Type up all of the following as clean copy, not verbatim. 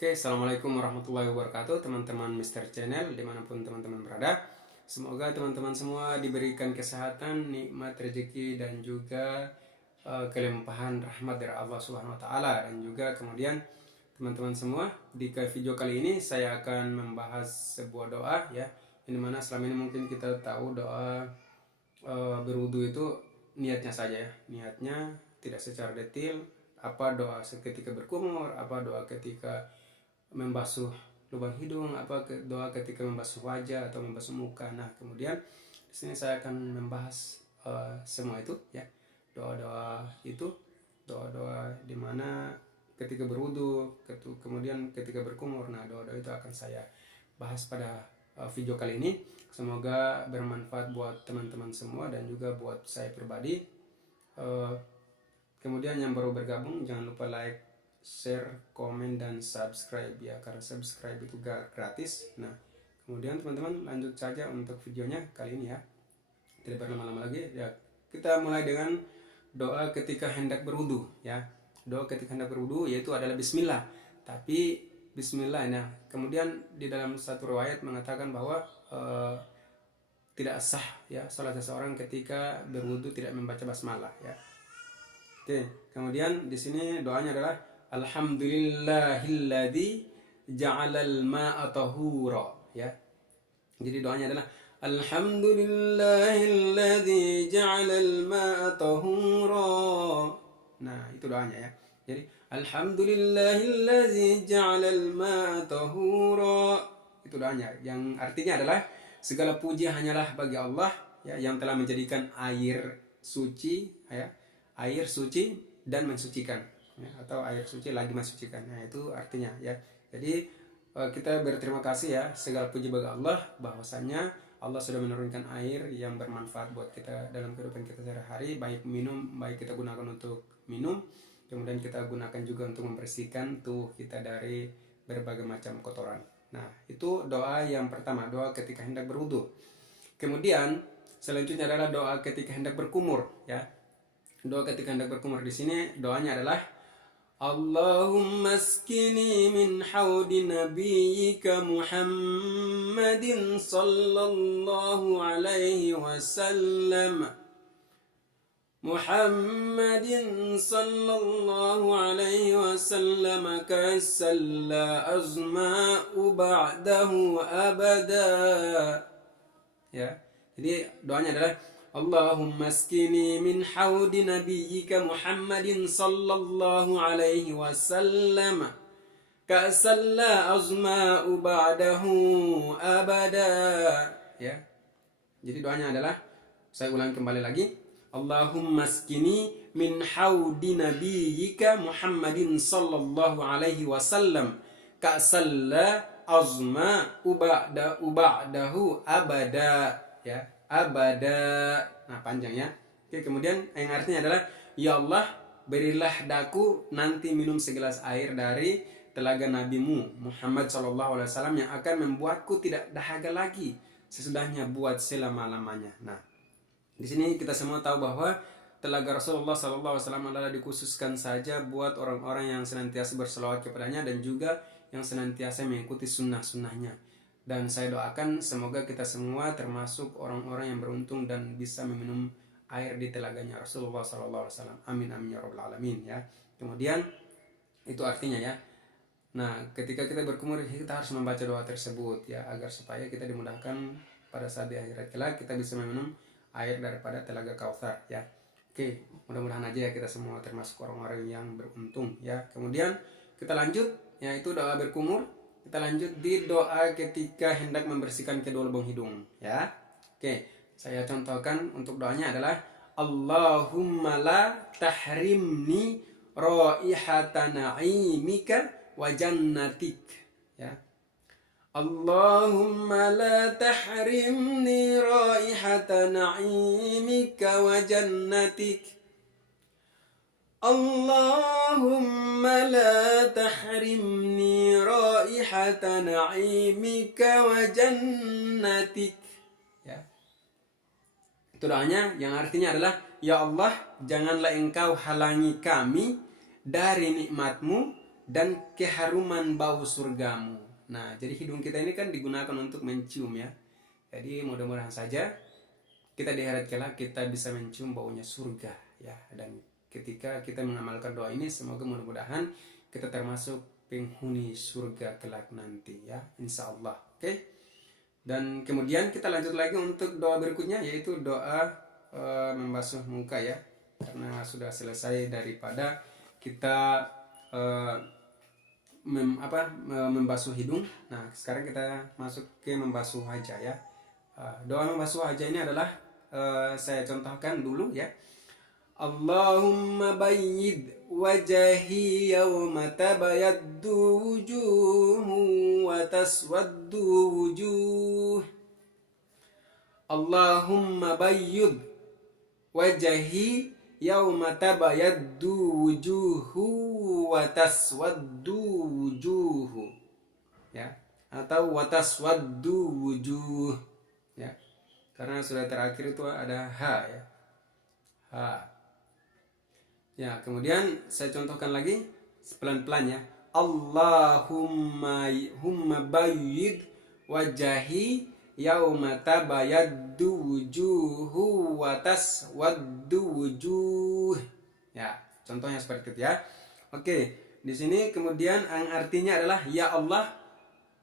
Oke, Assalamualaikum warahmatullahi wabarakatuh teman-teman Mister Channel dimanapun teman-teman berada. Semoga teman-teman semua diberikan kesehatan, nikmat rezeki dan juga kelimpahan rahmat dari Allah Subhanahu Wa Taala. Dan juga kemudian teman-teman semua di video kali ini saya akan membahas sebuah doa ya, yang dimana selama ini mungkin kita tahu doa berwudu itu niatnya saja ya, niatnya tidak secara detail. Apa doa seketika berkumur, apa doa ketika membasuh lubang hidung, apa doa ketika membasuh wajah atau membasuh muka. Nah, kemudian di sini saya akan membahas semua itu ya. Doa-doa itu, doa-doa di mana ketika berwudu, kemudian ketika berkumur. Nah, doa-doa itu akan saya bahas pada video kali ini. Semoga bermanfaat buat teman-teman semua dan juga buat saya pribadi. Kemudian yang baru bergabung jangan lupa like, share, komen, dan subscribe ya, karena subscribe itu gratis. Nah, kemudian teman-teman lanjut saja untuk videonya kali ini ya. Tidak berlama-lama lagi ya. Kita mulai dengan doa ketika hendak berwudu ya. Doa ketika hendak berwudu yaitu adalah bismillah. Tapi bismillah, nah kemudian di dalam satu riwayat mengatakan bahwa tidak sah ya salat seseorang ketika berwudu tidak membaca basmalah ya. Oke, kemudian di sini doanya adalah alhamdulillahilladzi ja'alal ma'a tahura ya. Jadi doanya adalah alhamdulillahilladzi ja'alal ma'a tahura. Nah, itu doanya ya. Jadi alhamdulillahilladzi ja'alal ma'a tahura. Itu doanya yang artinya adalah segala puji hanyalah bagi Allah ya, yang telah menjadikan air suci ya, air suci dan mensucikan ya, atau air suci lagi mensucikan. Nah, itu artinya ya. Jadi kita berterima kasih ya, segala puji bagi Allah bahwasanya Allah sudah menurunkan air yang bermanfaat buat kita dalam kehidupan kita sehari-hari, baik minum, baik kita gunakan untuk minum, kemudian kita gunakan juga untuk membersihkan tubuh kita dari berbagai macam kotoran. Nah, itu doa yang pertama, doa ketika hendak berwudu. Kemudian selanjutnya adalah doa ketika hendak berkumur ya. Doa ketika hendak berkumur di sini doanya adalah Allahumma askini min haudi nabiyyika Muhammadin sallallahu alaihi wasallam. Muhammadin sallallahu alaihi wasallam kasalla azma'u ba'dahu abada. Ya. Jadi doanya adalah Allahumma askini min haudi nabiyyika Muhammadin sallallahu alaihi wasallam kasalla azma'u ba'dahu abada. Ya. Jadi doanya adalah, saya ulang kembali lagi, Allahumma askini min haudi nabiyyika Muhammadin sallallahu alaihi wasallam kasalla azma'u ba'dahu abada ya. Abada. Nah, panjang ya. Oke, kemudian yang artinya adalah ya Allah, berilah daku nanti minum segelas air dari telaga nabimu Muhammad SAW yang akan membuatku tidak dahaga lagi sesudahnya buat selama-lamanya. Nah, di sini kita semua tahu bahwa telaga Rasulullah SAW adalah dikhususkan saja buat orang-orang yang senantiasa berselawat kepadanya dan juga yang senantiasa mengikuti sunnah-sunnahnya. Dan saya doakan semoga kita semua termasuk orang-orang yang beruntung dan bisa meminum air di telaganya Rasulullah SAW. Amin amin ya rabbal alamin ya. Kemudian itu artinya ya. Nah, ketika kita berkumur kita harus membaca doa tersebut ya, agar supaya kita dimudahkan pada saat di akhirat kelak kita bisa meminum air daripada telaga Kautsar ya. Oke, mudah-mudahan aja ya kita semua termasuk orang-orang yang beruntung ya. Kemudian kita lanjut yaitu doa berkumur. Kita lanjut di doa ketika hendak membersihkan kedua lubang hidung ya. Oke, saya contohkan untuk doanya adalah Allahumma la tahrimni raihata na'imika wa jannatik ya. Allahumma la tahrimni raihata na'imika wa jannatik. Allahumma la tahrimni raihata na'imika wa jannatik ya. Itu doanya yang artinya adalah ya Allah, janganlah engkau halangi kami dari nikmatmu dan keharuman bau surgamu. Nah, jadi hidung kita ini kan digunakan untuk mencium ya. Jadi mudah-mudahan saja kita di akhirat kelak kita bisa mencium baunya surga ya. Dan ketika kita mengamalkan doa ini, semoga mudah-mudahan kita termasuk penghuni surga kelak nanti ya, insya Allah. Oke. Dan kemudian kita lanjut lagi untuk doa berikutnya, yaitu doa membasuh muka ya. Karena sudah selesai daripada kita membasuh hidung. Nah, sekarang kita masuk ke membasuh wajah ya. Doa membasuh wajah ini adalah saya contohkan dulu ya. Allahumma bayyid wajahi yawma tabayaddu wujuhu wa taswaddu wujuh. Allahumma bayyid wajahi yawma tabayaddu wujuhu wa taswaddu wujuhu ya, atau wa taswaddu wujuh ya, karena sudah terakhir itu ada ha ya, ha ya. Kemudian saya contohkan lagi pelan-pelan ya. Allahumma bayyid wajahi yauma tabayaddu wujuhu wa taswaddu wujuh. Ya, contohnya seperti itu ya. Oke, di sini kemudian yang artinya adalah ya Allah,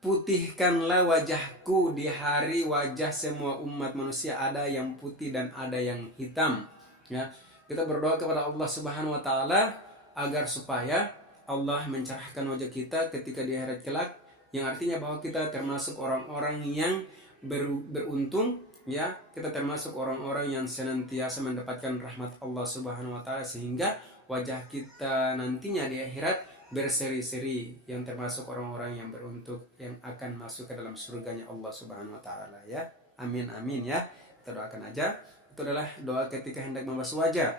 putihkanlah wajahku di hari wajah semua umat manusia ada yang putih dan ada yang hitam. Ya, kita berdoa kepada Allah Subhanahu wa taala agar supaya Allah mencerahkan wajah kita ketika di akhirat kelak, yang artinya bahwa kita termasuk orang-orang yang beruntung ya, kita termasuk orang-orang yang senantiasa mendapatkan rahmat Allah Subhanahu wa taala, sehingga wajah kita nantinya di akhirat berseri-seri, yang termasuk orang-orang yang beruntung yang akan masuk ke dalam surganya Allah Subhanahu wa taala ya. Amin amin ya. Kita doakan aja. Itu adalah doa ketika hendak membasuh wajah.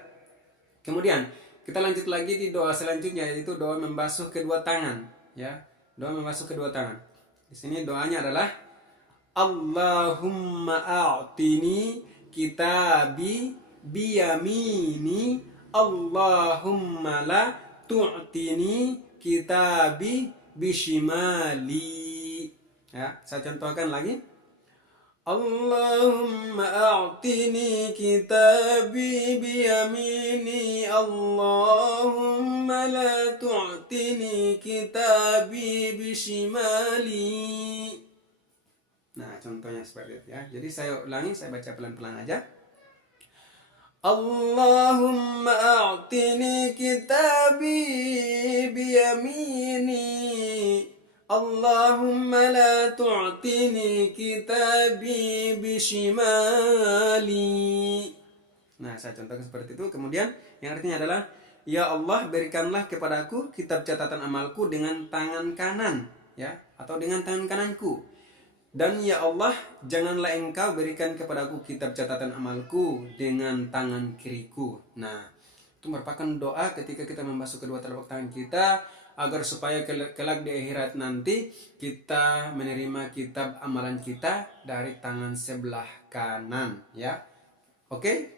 Kemudian kita lanjut lagi di doa selanjutnya, yaitu doa membasuh kedua tangan ya. Doa membasuh kedua tangan. Di sini doanya adalah Allahumma a'tini kitabi biyamini Allahumma la tu'tini kitabi bishimali. Ya, saya contohkan lagi. Allahumma a'tini kitabi biyamini Allahumma la tu'tini kitabi bishimali. Nah, contohnya seperti itu ya. Jadi saya ulangi, saya baca pelan-pelan aja. Allahumma a'tini kitabi biyamini Allahumma la tu'tini kitabi bishimali. Nah, saya contohkan seperti itu. Kemudian yang artinya adalah ya Allah, berikanlah kepadaku kitab catatan amalku dengan tangan kanan ya, atau dengan tangan kananku. Dan ya Allah, janganlah engkau berikan kepadaku kitab catatan amalku dengan tangan kiriku. Nah, itu merupakan doa ketika kita membasuh kedua telapak tangan kita, agar supaya kelak di akhirat nanti kita menerima kitab amalan kita dari tangan sebelah kanan ya. Oke.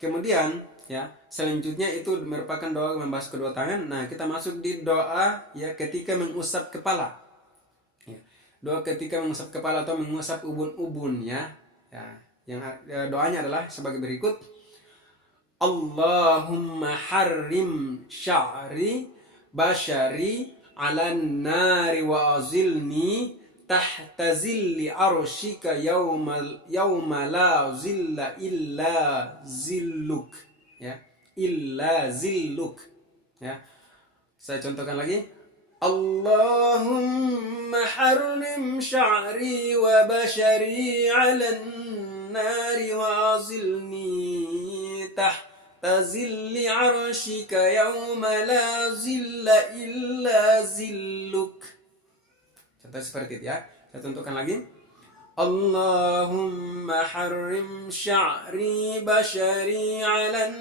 Kemudian ya, selanjutnya itu merupakan doa membasuh kedua tangan. Nah, kita masuk di doa ya ketika mengusap kepala. Doa ketika mengusap kepala atau mengusap ubun-ubun ya. Yang doanya adalah sebagai berikut. Allahumma harrim sya'ri bashari 'alan nari wa azilni tahta zilli arsyika yauma la zilla illa zilluk ya. Illa zilluk ya. Saya contohkan lagi. Allahumma harrim sya'ri wa bashari 'alan nari wa azilni tahta zilli arsyika yawma la zilla illa zilluk. Contoh seperti itu ya. Saya contohkan lagi. Allahumma harrim sya'ri bashari 'alan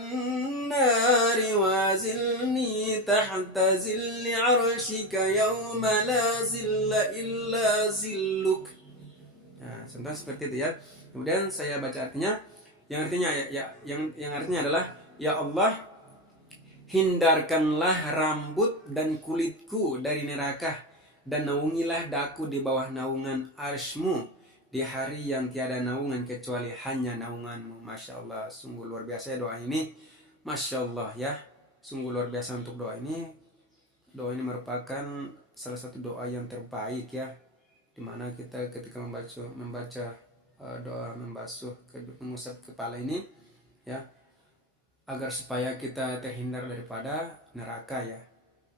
nari wa zilni tahta zilli arsyika yawma la zilla illa zilluk. Nah, contoh seperti itu ya. Kemudian saya baca artinya. Yang artinya yang artinya adalah ya Allah, Hindarkanlah rambut dan kulitku dari neraka, dan naungilah daku di bawah naungan arsy-Mu di hari yang tiada naungan kecuali hanya naungan-Mu. Masya Allah, sungguh luar biasa ya doa ini. Masya Allah ya, sungguh luar biasa untuk doa ini. Doa ini merupakan salah satu doa yang terbaik ya, dimana kita ketika membaca doa mengusap kepala ini ya, agar supaya kita terhindar daripada neraka ya,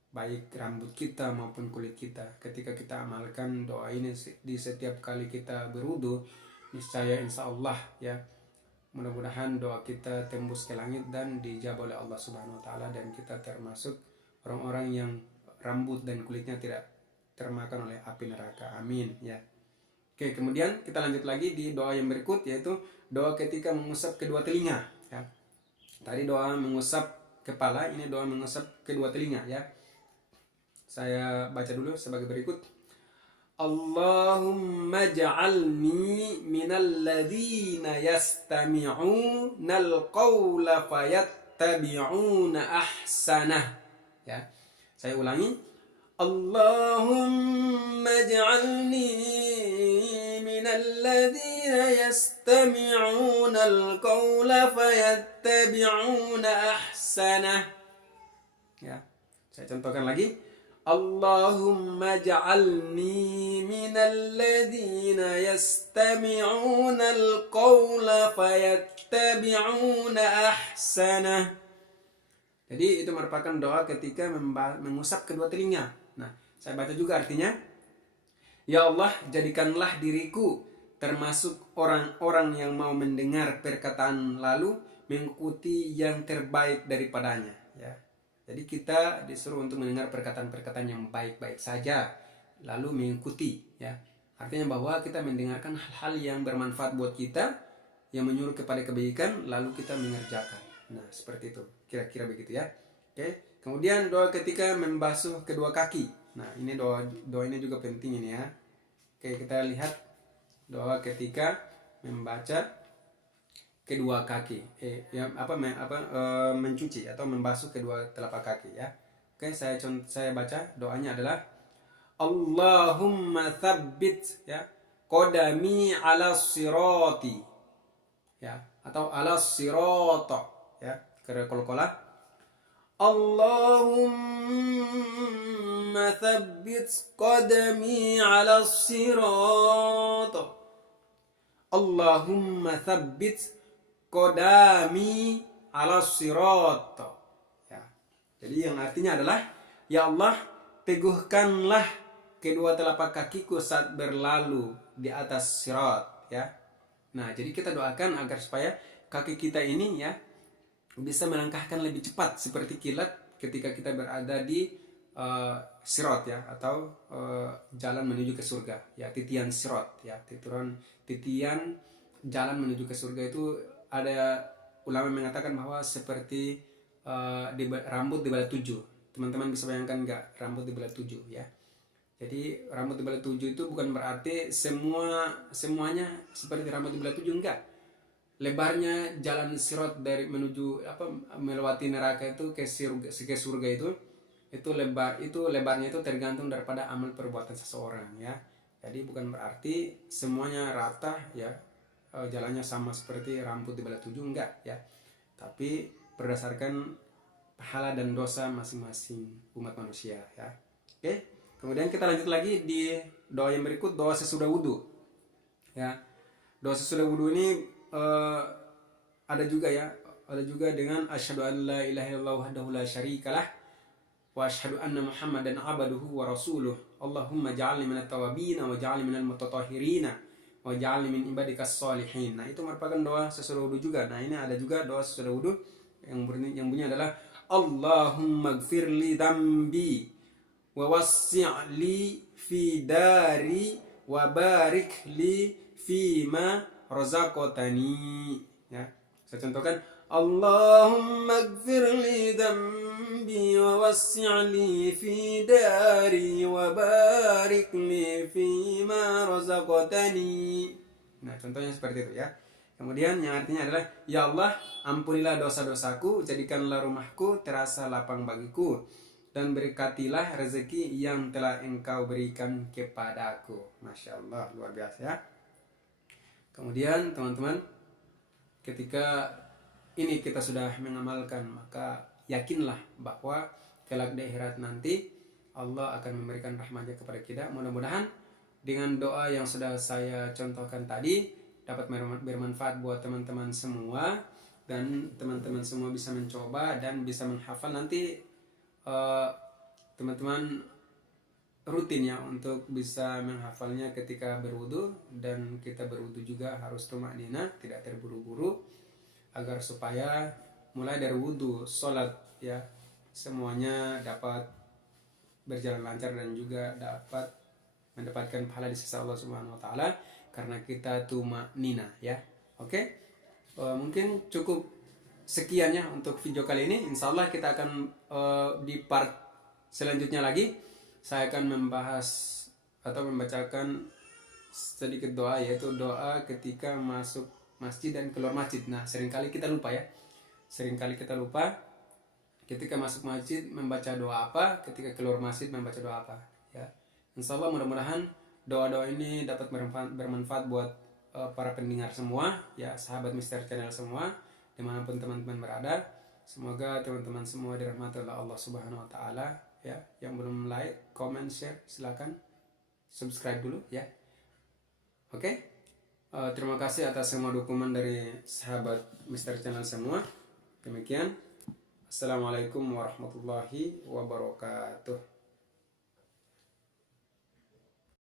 baik rambut kita maupun kulit kita. Ketika kita amalkan doa ini di setiap kali kita berwudu, niscaya insya Allah ya, mudah-mudahan doa kita tembus ke langit dan dijawab oleh Allah Subhanahu wa taala, dan kita termasuk orang-orang yang rambut dan kulitnya tidak termakan oleh api neraka. Amin ya. Oke, kemudian kita lanjut lagi di doa yang berikut, yaitu doa ketika mengusap kedua telinga ya. Tadi doa mengusap kepala, ini doa mengusap kedua telinga ya. Saya baca dulu sebagai berikut. Allahumma ja'alni minal ladzina yastami'unal qawla fayattabi'una ahsanah. Ya. Saya ulangi. Allahumma ja'alni minal ladzina yastami'unal qawla fayattabi'una ahsanah. Ya. Saya contohkan lagi. Allahumma ja'alni minal ladzina yastami'unal qawla fayattabi'una ahsanah. Jadi itu merupakan doa ketika mengusap kedua telinga. Nah, saya baca juga artinya. Ya Allah, jadikanlah diriku termasuk orang-orang yang mau mendengar perkataan lalu mengikuti yang terbaik daripadanya ya. Jadi kita disuruh untuk mendengar perkataan-perkataan yang baik-baik saja, lalu mengikuti ya. Artinya bahwa kita mendengarkan hal-hal yang bermanfaat buat kita, yang menyuruh kepada kebaikan, lalu kita mengerjakan. Nah, seperti itu. Kira-kira begitu ya. Oke. Kemudian doa ketika membasuh kedua kaki. Nah, ini doa ini juga penting ini ya. Oke, kita lihat doa ketika membaca kedua kaki. Mencuci atau membasuh kedua telapak kaki ya. Oke, saya baca doanya adalah Allahumma tsabbit ya qadami 'ala sirati ya, atau 'ala sirata ya, kol-kolah. Allahumma tsabbit qadami 'ala sirat. Allahumma tsabbit qadami 'ala sirat. Ya. Jadi yang artinya adalah, ya Allah, teguhkanlah kedua telapak kakiku saat berlalu di atas sirat ya. Nah, jadi kita doakan agar supaya kaki kita ini ya bisa melangkahkan lebih cepat seperti kilat ketika kita berada di sirat ya, atau jalan menuju ke surga ya, titian sirat ya, titian jalan menuju ke surga itu. Ada ulama mengatakan bahwa seperti rambut di balik 7. Teman-teman bisa bayangkan nggak rambut di balik 7 ya. Jadi rambut di balik 7 itu bukan berarti semuanya seperti rambut di balik 7, enggak. Lebarnya jalan sirat dari menuju melewati neraka itu ke surga itu lebarnya itu tergantung daripada amal perbuatan seseorang ya. Jadi bukan berarti semuanya rata ya, jalannya sama seperti rambut di balik 7, enggak ya. Tapi berdasarkan pahala dan dosa masing-masing umat manusia ya. Oke. Kemudian kita lanjut lagi di doa yang berikut, doa sesudah wudu ya. Doa sesudah wudu ini ada juga dengan asyhadu an la ilaha illallah wahdahu la syarikalah wa asyhadu anna muhammadan abduhu wa rasuluh. Allahumma ja'alni minat tawabin wa ja'alni minal mutatahhirin wa ja'alni min ibadikas sholihin. Nah, itu merupakan doa sesudah wudu juga. Nah, ini ada juga doa sesudah wudu yang bunyi adalah Allahumma gfirli dambi wa wassi'li fi dari wa barik li fi ma razaqtani ya. Saya contohkan Allahumma gfirli dambi wa wassi'li fi dari wa barik li fi ma razaqtani. Nah, contohnya seperti itu ya. Kemudian yang artinya adalah, ya Allah, ampunilah dosa-dosaku, jadikanlah rumahku terasa lapang bagiku, dan berkatilah rezeki yang telah Engkau berikan kepadaku. Masya Allah, luar biasa ya. Kemudian teman-teman, ketika ini kita sudah mengamalkan, maka yakinlah bahwa kelak di akhirat nanti Allah akan memberikan rahmatnya kepada kita. Mudah-mudahan dengan doa yang sudah saya contohkan tadi dapat bermanfaat buat teman-teman semua, dan teman-teman semua bisa mencoba dan bisa menghafal. Nanti teman-teman rutin ya untuk bisa menghafalnya ketika berwudu, dan kita berwudu juga harus tumakninah, tidak terburu-buru, agar supaya mulai dari wudu, sholat ya, semuanya dapat berjalan lancar dan juga dapat mendapatkan pahala di sisi Allah Subhanahu wa taala karena kita tumakninah ya. Oke. Mungkin cukup sekian ya untuk video kali ini. Insyaallah kita akan di part selanjutnya lagi saya akan membahas atau membacakan sedikit doa, yaitu doa ketika masuk masjid dan keluar masjid. Nah, seringkali kita lupa ya. Seringkali kita lupa ketika masuk masjid membaca doa apa, ketika keluar masjid membaca doa apa ya. Insyaallah mudah-mudahan doa-doa ini dapat bermanfaat buat para pendengar semua ya, sahabat Mister Channel semua dimanapun teman-teman berada. Semoga teman-teman semua dirahmati oleh Allah Subhanahu wa taala ya. Yang belum like, comment, share, silakan subscribe dulu ya. Oke. Terima kasih atas semua dukungan dari sahabat Mister Channel semua. Demikian. Assalamualaikum warahmatullahi wabarakatuh.